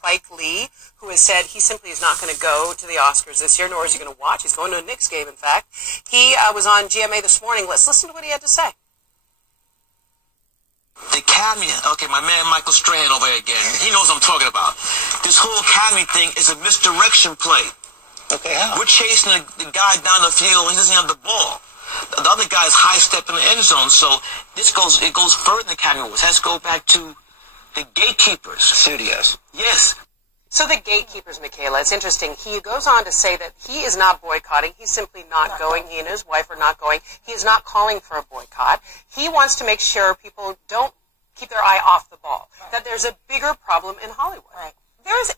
Spike Lee, who has said he simply is not going to go to the Oscars this year, nor is he going to watch. He's going to a Knicks game, in fact. He was on GMA this morning. Let's listen to what he had to say. The Academy, okay, my man Michael Strahan over there again, he knows what I'm talking about. This whole Academy thing is a misdirection play. Okay, how? We're chasing the guy down the field, he doesn't have the ball. The other guy's high-stepping in the end zone, so it goes further than Academy Awards. It has to go back to the gatekeepers. Studios. Yes. So the gatekeepers, Michaela, it's interesting. He goes on to say that he is not boycotting. He's simply not going. He and his wife are not going. He is not calling for a boycott. He wants to make sure people don't keep their eye off the ball, that there's a bigger problem in Hollywood. Right.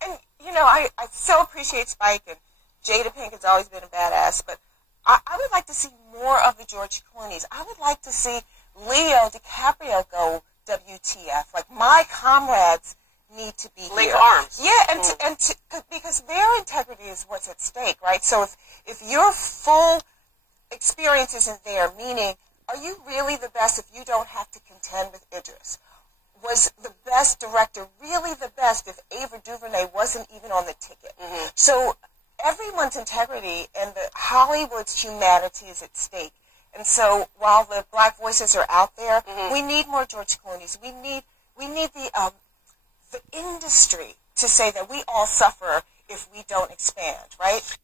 And I so appreciate Spike, and Jada Pinkett has always been a badass, but I would like to see more of the George Clooney's. I would like to see Leo DiCaprio go WTF. Like, my comrades need to be Link here. arms. Yeah, because their integrity is what's at stake, right? So if your full experience isn't there, meaning, are you really the best if you don't have to contend with Idris? Was the best director really the best if Ava DuVernay wasn't even on the ticket? Mm-hmm. So everyone's integrity and Hollywood's humanity is at stake. And so while the black voices are out there, mm-hmm. we need more George Clooney's. We need the industry to say that we all suffer if we don't expand, right?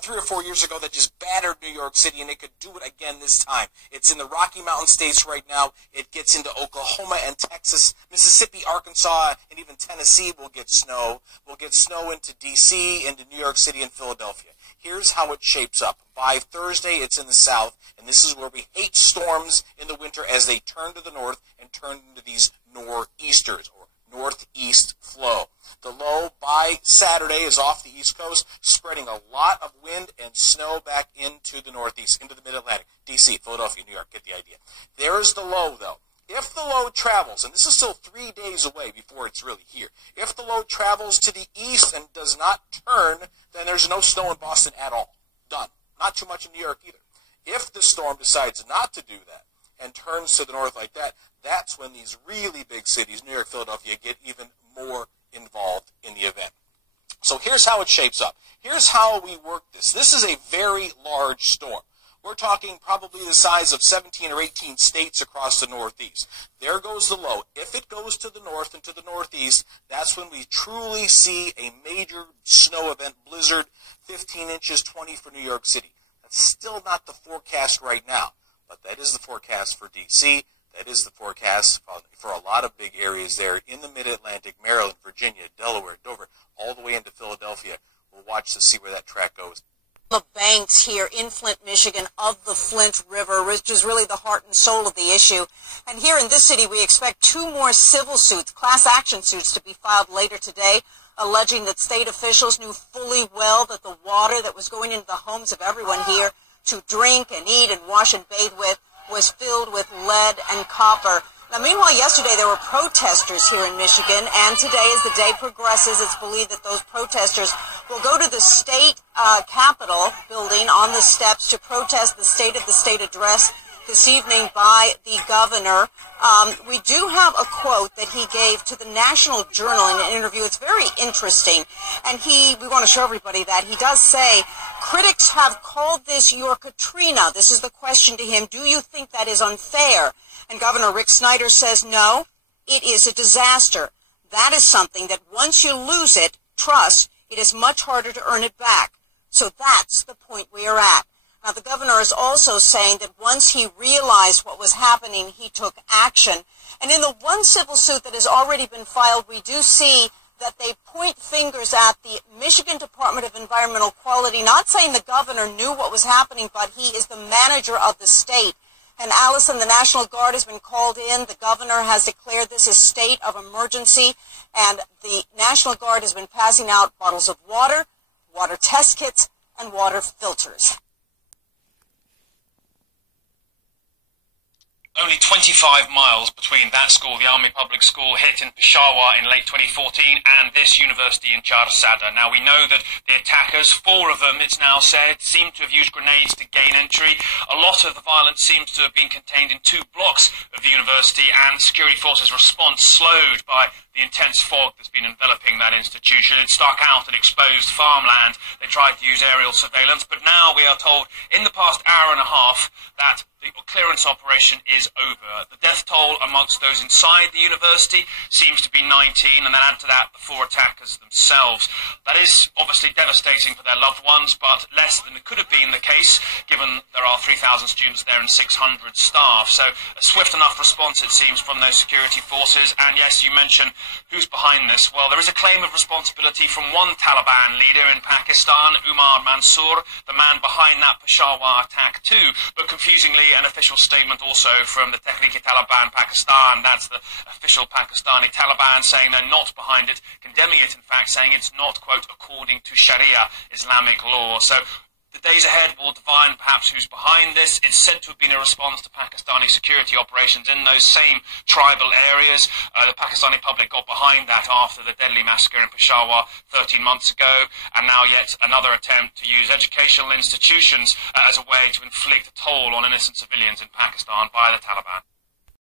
3 or 4 years ago that just battered New York City, and it could do it again this time. It's in the Rocky Mountain states right now. It gets into Oklahoma and Texas, Mississippi, Arkansas, and even Tennessee will get snow. We'll get snow into D.C., into New York City, and Philadelphia. Here's how it shapes up. By Thursday, it's in the south, and this is where we hate storms in the winter as they turn to the north and turn into these nor'easters, or northeast flow. The low by Saturday is off the East Coast, spreading a lot of wind and snow back into the Northeast, into the Mid-Atlantic, D.C., Philadelphia, New York, get the idea. There's the low, though. If the low travels, and this is still 3 days away before it's really here, if the low travels to the east and does not turn, then there's no snow in Boston at all. Done. Not too much in New York either. If the storm decides not to do that and turns to the north like that, that's when these really big cities, New York, Philadelphia, get even more involved in the event. So here's how it shapes up. Here's how we work this. This is a very large storm. We're talking probably the size of 17 or 18 states across the Northeast. There goes the low. If it goes to the north and to the Northeast, that's when we truly see a major snow event, blizzard, 15 inches, 20 for New York City. That's still not the forecast right now, but that is the forecast for D.C., that is the forecast for a lot of big areas there in the Mid-Atlantic, Maryland, Virginia, Delaware, Dover, all the way into Philadelphia. We'll watch to see where that track goes. The banks here in Flint, Michigan, of the Flint River, which is really the heart and soul of the issue. And here in this city, we expect 2 more civil suits, class action suits, to be filed later today, alleging that state officials knew fully well that the water that was going into the homes of everyone here to drink and eat and wash and bathe with was filled with lead and copper. Now, meanwhile, yesterday there were protesters here in Michigan, and today, as the day progresses, it's believed that those protesters will go to the state Capitol building on the steps to protest the State of the State address this evening by the governor. We do have a quote that he gave to the National Journal in an interview. It's very interesting, and we want to show everybody that. He does say, critics have called this your Katrina. This is the question to him. Do you think that is unfair? And Governor Rick Snyder says, no, it is a disaster. That is something that once you lose it, trust, it is much harder to earn it back. So that's the point we are at. Now, the governor is also saying that once he realized what was happening, he took action. And in the one civil suit that has already been filed, we do see that they point fingers at the Michigan Department of Environmental Quality, not saying the governor knew what was happening, but he is the manager of the state. And Allison, the National Guard has been called in. The governor has declared this a state of emergency, and the National Guard has been passing out bottles of water, water test kits, and water filters. Only 25 miles between that school, the Army Public School, hit in Peshawar in late 2014, and this university in Charsada. Now, we know that the attackers, 4 of them, it's now said, seem to have used grenades to gain entry. A lot of the violence seems to have been contained in 2 blocks of the university, and security forces' response slowed by the intense fog that's been enveloping that institution. It stuck out at exposed farmland. They tried to use aerial surveillance, but now we are told in the past hour and a half that the clearance operation is over. The death toll amongst those inside the university seems to be 19, and then add to that the 4 attackers themselves. That is obviously devastating for their loved ones, but less than it could have been the case, given there are 3,000 students there and 600 staff. So a swift enough response, it seems, from those security forces. And yes, you mentioned who's behind this. Well, there is a claim of responsibility from one Taliban leader in Pakistan, Umar Mansour, the man behind that Peshawar attack too. But confusingly, an official statement also from the Tehrik-e-Taliban Pakistan, that's the official Pakistani Taliban, saying they're not behind it, condemning it in fact, saying it's not, quote, according to Sharia Islamic law. So the days ahead will define perhaps who's behind this. It's said to have been a response to Pakistani security operations in those same tribal areas. The Pakistani public got behind that after the deadly massacre in Peshawar 13 months ago, and now yet another attempt to use educational institutions as a way to inflict a toll on innocent civilians in Pakistan by the Taliban.